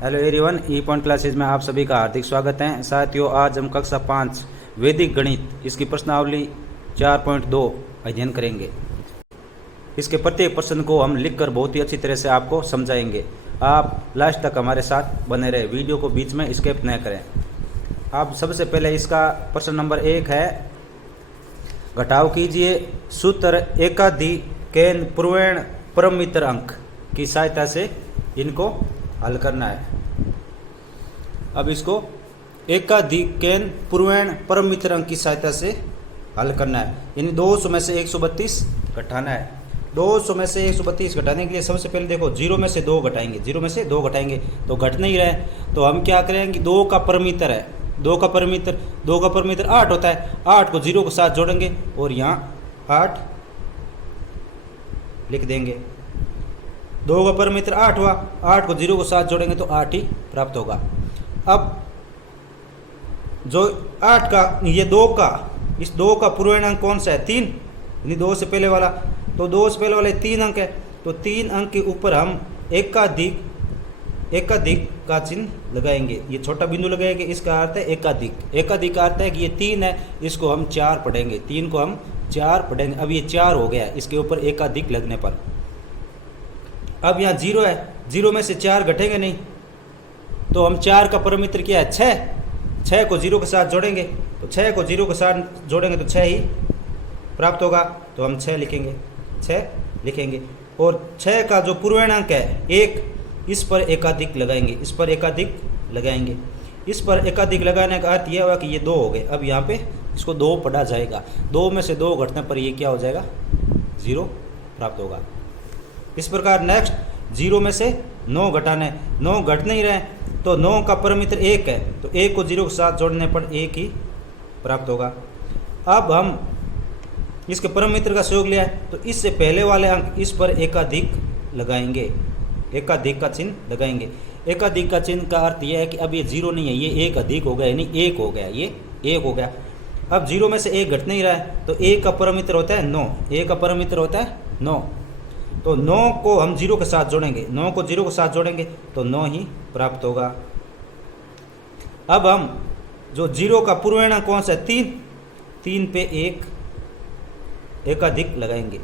Hello everyone, ई point classes में आप सभी का हार्दिक स्वागत है। साथियों, आज हम कक्षा 5 वैदिक गणित इसकी प्रश्नावली 4.2 अध्ययन करेंगे। इसके प्रत्येक प्रश्न को हम लिखकर बहुत ही अच्छी तरह से आपको समझाएंगे। आप लास्ट तक हमारे साथ बने रहे, वीडियो को बीच में स्किप न करें। आप सबसे पहले इसका प्रश्न नंबर 1 है, घटाव कीजिए। सूत्र एकाधिकैन पूर्णांक परमित्र अंक की सहायता से इनको हल करना है। अब इसको एकाधिकैन पूर्णांक परमित्र अंक की सहायता से हल करना है। यानी 200 में से 132 घटाना है। 200 में से 132 घटाने के लिए सबसे पहले देखो 0 में से 2 घटाएंगे। 0 में से 2 घटाएंगे तो घट नहीं रहे, तो हम क्या करेंगे, 2 का परमित्र है, 2 का परमित्र 8 होता है। 8 को 0 के साथ जोड़ेंगे और यहाँ 8 लिख देंगे। 2 का परमित्र 8 हुआ, 8 को 0 के साथ जोड़ेंगे तो 8 ही प्राप्त होगा। अब जो 8 का, ये 2 का, इस 2 का पूर्णांक कौन सा है, 3, यानी 2 से पहले वाला, तो 2 से पहले वाले 3 अंक है, तो 3 अंक के ऊपर हम एकाधिक का चिन्ह लगाएंगे। ये छोटा बिंदु लगाएंगे, इसका अर्थ है एकाधिक का अर्थ है कि ये 3 है, इसको हम 4 पढ़ेंगे, 3 को हम 4 पढ़ेंगे। अब ये 4 हो गया इसके ऊपर एकाधिक लगने पर। अब यहाँ 0 है, 0 में से 4 घटेंगे नहीं, तो हम 4 का परमित्र क्या है, 6 को 0 के साथ जोड़ेंगे, तो 6 को 0 के साथ जोड़ेंगे तो 6 ही प्राप्त होगा, तो हम 6 लिखेंगे। और 6 का जो पूर्णांक है 1, इस पर एकाधिक लगाएंगे, इस पर एकाधिक लगाने का अर्थ यह हुआ कि ये 2 हो गए। अब यहाँ पे इसको 2 पढ़ा जाएगा, 2 में से 2 घटने पर ये क्या हो जाएगा, 0 प्राप्त होगा। इस प्रकार नेक्स्ट 0 में से 9 घटाने, 9 घट नहीं रहे, तो 9 का परमित्र 1 है, तो 1 को 0 के साथ जोड़ने पर 1 ही प्राप्त होगा। अब हम इसके परमित्र का सहयोग लिया है, तो इससे पहले वाले अंक इस पर एकाधिक लगाएंगे, एकाधिक का चिन्ह लगाएंगे। एकाधिक का चिन्ह का अर्थ यह है कि अब ये 0 नहीं है, ये 1 अधिक हो गया, यानी 1 हो गया, ये 1 हो गया। अब 0 में से 1 घट नहीं रहा है, तो 1 का परमित्र होता है 9, 1 का परमित्र होता है 9, तो 9 को हम 0 के साथ जोड़ेंगे, 9 को 0 के साथ जोड़ेंगे तो 9 ही प्राप्त होगा। अब हम जो 0 का पूर्णांक कौन सा है, 3 पे एक एकाधिक लगाएंगे।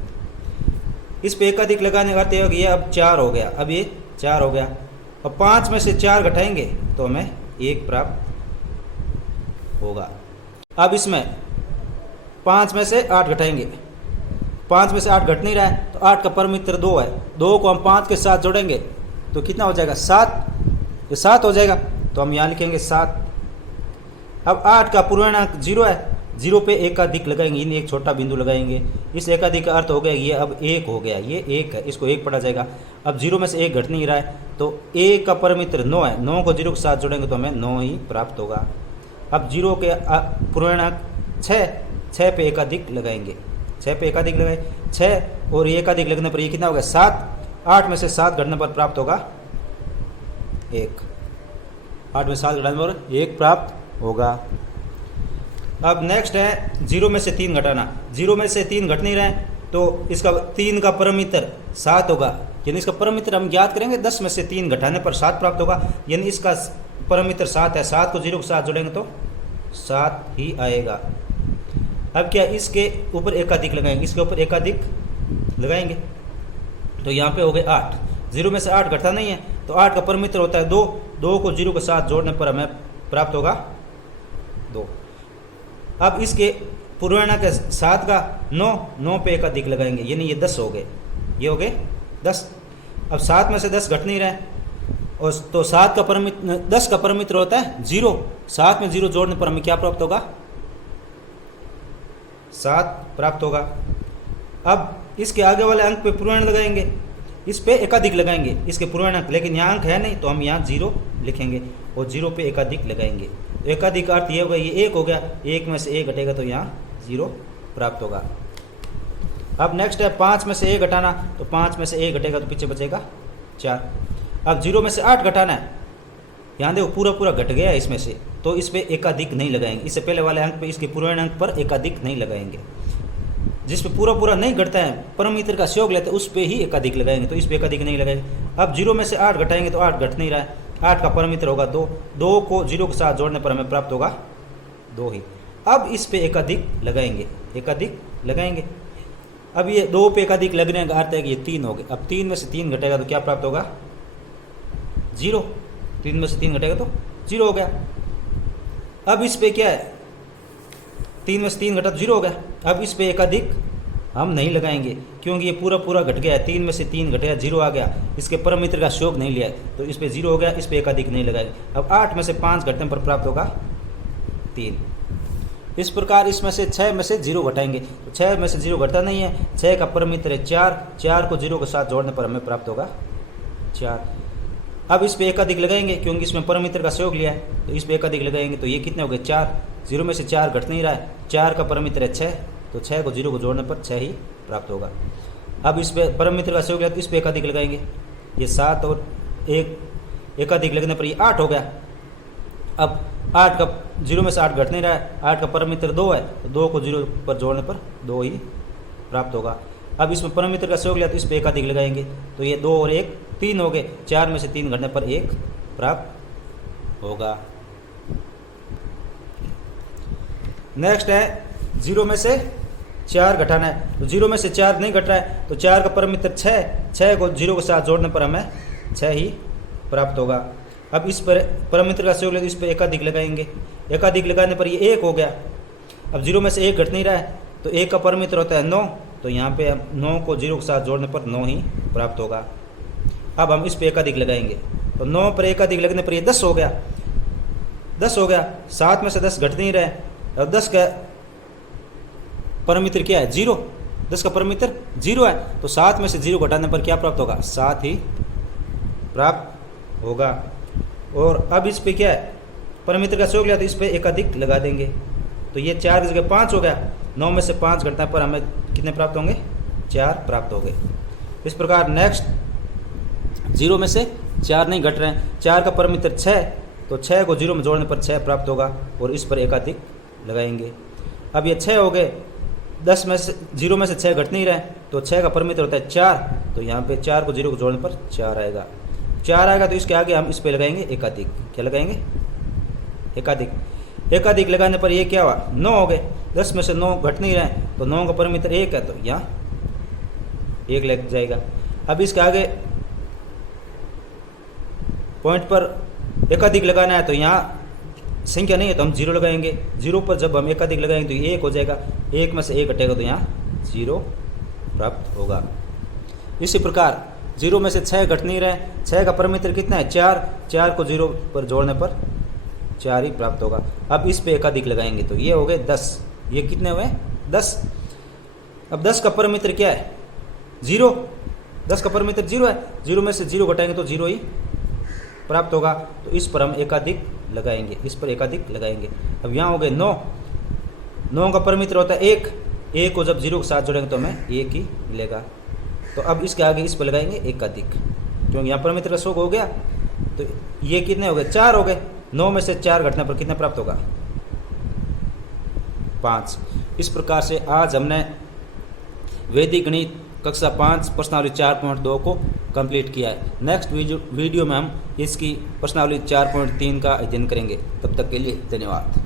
इस पे एकाधिक लगाने का अर्थ है कि ये अब 4 हो गया, अब ये 4 हो गया। और 5 में से 4 घटाएंगे तो हमें 1 प्राप्त होगा। अब इसमें 5 में से 8 घटाएंगे, 5 में से 8 घट नहीं रहा है, तो 8 का परमित्र 2 है, 2 को हम 5 के साथ जोड़ेंगे तो कितना हो जाएगा, 7, ये 7 हो जाएगा, तो हम यहाँ लिखेंगे 7। अब 8 का पूर्णांक 0 है, 0 पे एकाधिक लगाएंगे, यानी एक छोटा बिंदु लगाएंगे। इस एकाधिक का अर्थ हो गया ये अब 1 हो गया, ये 1 है, इसको 1 पढ़ा जाएगा। अब 0 में से 1 घट नहीं रहा है, तो 1 का परमित्र 9 है, 9 को 0 के साथ जोड़ेंगे तो हमें 9 ही प्राप्त होगा। अब 0 के पूर्णांक 6 पे एकाधिक लगाएंगे, 6 पे एकाधिक लगाए, 6 और एकाधिक लगने पर ये कितना होगा, 7। 8 में से 7 घटने पर प्राप्त होगा 1, 8 में 7 घटाने पर 1 प्राप्त होगा। अब नेक्स्ट है 0 में से 3 घटाना। 0 में से 3 घट नहीं रहे, तो इसका 3 का परमित्र 7 होगा, यानी इसका परमित्र हम ज्ञात करेंगे, 10 में से 3 घटाने पर 7 प्राप्त होगा, यानी इसका परमित्र 7 है, 7 को 0 के साथ जोड़ेंगे तो 7 ही आएगा। अब क्या, इसके ऊपर एकाधिक लगाएंगे, इसके ऊपर एकाधिक लगाएंगे तो यहाँ पे हो गए 8। 0 में से 8 घटा नहीं है, तो 8 का परमित्र होता है 2, 2 को 0 के साथ जोड़ने पर हमें प्राप्त होगा 2। अब इसके पूर्णांक 7 का 9 पे एकाधिक लगाएंगे, यानी ये 10 हो गए, ये हो गए 10। अब 7 में से 10 घट नहीं रहे, और तो 7 का परमित्र, 10 का परमित्र होता है 0, 7 में 0 जोड़ने पर हमें क्या प्राप्त होगा, 7 प्राप्त होगा। अब इसके आगे वाले अंक पे पूर्णांक लगाएंगे, इस पे एकाधिक लगाएंगे, इसके पूर्णांक, लेकिन यहाँ अंक है नहीं, तो हम यहाँ 0 लिखेंगे और 0 पे एकाधिक लगाएंगे। एकाधिक अर्थ ये होगा, ये 1 हो गया, 1 में से 1 घटेगा तो यहाँ 0 प्राप्त होगा। अब नेक्स्ट है 5 में से 1 घटाना, तो 5 में से 1 घटेगा तो पीछे बचेगा 4। अब 0 में से 8 घटाना है, यहाँ देखो पूरा घट गया है इसमें से, तो इस पर एकाधिक नहीं लगाएंगे, इससे पहले वाले अंक पे, इसके पूर्णांक पर एकाधिक नहीं लगाएंगे। जिस पे पूरा नहीं घटता है, परमित्र का सहयोग लेते हैं, उस पे ही एकाधिक लगाएंगे, तो इस पे एकाधिक नहीं लगाएंगे। अब 0 में से 8 घटाएंगे तो 8 घट नहीं रहा है, 8 का परमित्र होगा 2, 2 को 0 के साथ जोड़ने पर हमें प्राप्त होगा 2 ही। अब इस पे एक अधिक लगाएंगे, एक अधिक लगाएंगे। अब ये 2 पे एक अधिक लगने का अर्थ है कि ये 3 हो गए। अब 3 में से 3 घटेगा तो क्या प्राप्त होगा 0, 3 में से 3 घटेगा तो 0 हो गया। अब इस पे क्या है 3 में से 3 घटा तो 0 हो गया। अब इस पे एक अधिक हम नहीं लगाएंगे क्योंकि ये पूरा पूरा घट गया है, 3 में से 3 घटेगा 0 आ गया, इसके परमित्र का शोक नहीं लिया है तो इस पे 0 हो गया, इस पे एक अधिक नहीं लगाएंगे। अब 8 में से 5 घटने पर प्राप्त होगा 3। इस प्रकार इसमें से 6 में से 0 घटाएंगे तो 6 में से 0 घटा नहीं है, 6 का परमित्र है 4, 4 को 0 के साथ जोड़ने पर हमें प्राप्त होगा 4। अब इस पे एक अधिक लगाएंगे क्योंकि इसमें परमित्र का सहयोग लिया है तो इस पे एक अधिक लगाएंगे तो ये कितने हो गए 4, 0 में से 4 घट नहीं रहा है, 4 का परमित्र है 6 तो 6 को 0 को जोड़ने पर 6 ही प्राप्त होगा। अब इस पे परमित्र का सहयोग लिया तो इस पे एक अधिक लगाएंगे, ये 7 और एक अधिक लगने पर ये 8 हो गया। अब 8 का 0 में से 8 घट नहीं रहा है, 8 का परमित्र 2 है तो 2 को 0 पर जोड़ने पर 2 ही प्राप्त होगा। अब इसमें परमित्र का सहयोग लिया तो इस पे एक अधिक लगाएंगे तो ये 2 और 1 3 हो गए, 4 में से 3 घटने पर 1 प्राप्त होगा। नेक्स्ट है 0 में से 4 घटाना है तो 0 में से 4 नहीं घट रहा है तो 4 का परमित्र 6 को 0 के साथ जोड़ने पर हमें 6 ही प्राप्त होगा। अब इस पर परमित्र का सहयोग इस पर एक अधिक लगाएंगे, एक अधिक लगाने पर ये 1 हो गया। अब 0 में से 1 घट नहीं रहा है तो 1 का परमित्र होता है 9 तो यहाँ पे 9 को 0 के साथ जोड़ने पर 9 ही प्राप्त होगा। अब हम इस पर एक अधिक लगाएंगे तो 9 पर एक अधिक लगने पर ये 10 हो गया, 10 हो गया। 7 में से 10 घट नहीं रहे और 10 का परमित्र क्या है 0, 10 का परमित्र 0 है तो 7 में से 0 घटाने पर क्या प्राप्त होगा 7 ही प्राप्त होगा। और अब इस पे क्या है परमित्र का सहयोग लिया तो इस पे एक अधिक लगा देंगे तो ये 4 की जगह 5 हो गया, 9 में से 5 घटने पर हमें कितने प्राप्त होंगे 4 प्राप्त हो गए। इस प्रकार नेक्स्ट 0 में से 4 नहीं घट रहे हैं, 4 का परमित्र 6 तो 6 को 0 में जोड़ने पर 6 प्राप्त होगा और इस पर एक अधिक लगाएंगे। अब ये 6 हो गए, 10 में से 0 में से 6 घट नहीं रहे तो 6 का परमित्र होता है 4 तो यहाँ पे 4 को 0 को जोड़ने पर 4 आएगा, 4 आएगा तो इसके आगे हम इस पे लगाएंगे एक अधिक। क्या लगाएंगे एक अधिक, एक अधिक लगाने पर ये क्या हुआ 9 हो गए, 10 में से 9 घट नहीं रहे तो 9 का परमित्र 1 है तो यहाँ 1 लग जाएगा। अब इसके आगे पॉइंट पर एक अधिक लगाना है तो यहाँ संख्या नहीं है तो हम 0 लगाएंगे, 0 पर जब हम एक अधिक लगाएंगे तो ये 1 हो जाएगा, 1 में से 1 घटेगा तो यहाँ 0 प्राप्त होगा। इसी प्रकार 0 में से 6 घट नहीं रहे, 6 का परमित्र कितना है 4, 4 को 0 पर जोड़ने पर 4 ही प्राप्त होगा। अब इस पे एक अधिक लगाएंगे तो ये हो गए 10, ये कितने हुए 10। अब 10 का परमित्र क्या है 0, 10 का परमित्र 0 है, 0 में से 0 घटाएंगे तो 0 ही प्राप्त होगा तो इस पर हम एक अधिक लगाएंगे, इस पर एक अधिक लगाएंगे। अब यहाँ हो गए 9, 9 का परमित्र होता है 1, 1 को जब 0 के साथ जोड़ेंगे तो हमें 1 ही मिलेगा। तो अब इसके आगे इस पर लगाएंगे एक अधिक क्योंकि यहाँ परमित्र का शोक हो गया तो ये कितने हो गए 4 हो गए, 9 में से 4 घटने पर कितना प्राप्त होगा 5। इस प्रकार से आज हमने वैदिक गणित कक्षा 5 प्रश्नावली 4.2 को कंप्लीट किया है। नेक्स्ट वीडियो में हम इसकी प्रश्नावली 4.3 का अध्ययन करेंगे। तब तक के लिए धन्यवाद।